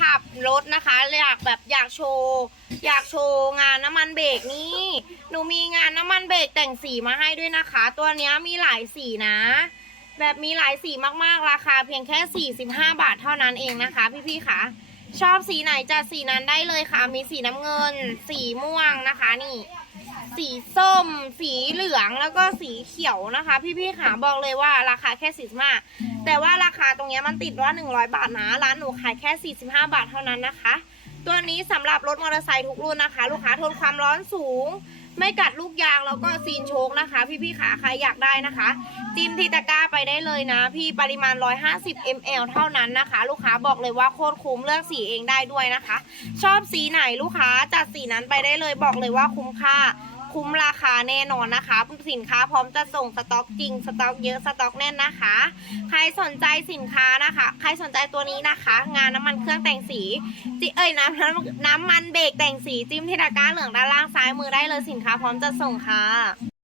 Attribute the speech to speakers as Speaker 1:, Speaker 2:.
Speaker 1: ขับรถนะคะ อยากแบบอยากโชว์อยากโชว์งานน้ำมันเบรกนี่หนูมีงานน้ำมันเบรกแต่งสีมาให้ด้วยนะคะ ตัวนี้มีหลายสีนะ แบบมีหลายสีมากๆราคาเพียงแค่ 45 บาทเท่านั้นเองนะคะ พี่ๆค่ะชอบสีไหนจัดสีนั้นได้เลยค่ะ มีสีน้ำเงิน สีม่วงนะคะนี่ สีส้ม สีเหลืองแล้วก็สีเขียวนะคะ พี่ๆค่ะบอกเลยว่าราคาแค่45แต่ว่าราคาตรงนี้มันติดว่า100บาทนะร้านหนูขายแค่45บห้าบาทเท่านั้นนะคะ ตัวนี้สำหรับรถมอเตอร์ไซค์ทุกรุ่นนะคะ ลูกค้าทนความร้อนสูง ไม่กัดลูกยางแล้วก็ซีนโชคนะคะ พี่ๆขาใครอยากได้นะคะ จิ้มทีตะกร้าไปได้เลยนะ พี่ปริมาณ 150 ml เท่านั้นนะคะ ลูกค้าบอกเลยว่าโคตรคุ้มเลือกสีเองได้ด้วยนะคะ ชอบสีไหนลูกค้าจัดสีนั้นไปได้เลยบอกเลยว่าคุ้มค่า คุ้มราคาแน่นอนนะคะ สินค้าพร้อมจะส่งสต็อกจริง สต็อกเยอะสต็อกแน่นนะคะ ใครสนใจสินค้านะคะ ใครสนใจตัวนี้นะคะ งานน้ำมันเครื่องแต่งสีจิเอ้ยน้ำน้ำน้ำมันเบรกแต่งสีจิ้มที่ตะกร้าเหลืองด้านล่างซ้ายมือได้เลยสินค้าพร้อมจะส่งค่ะ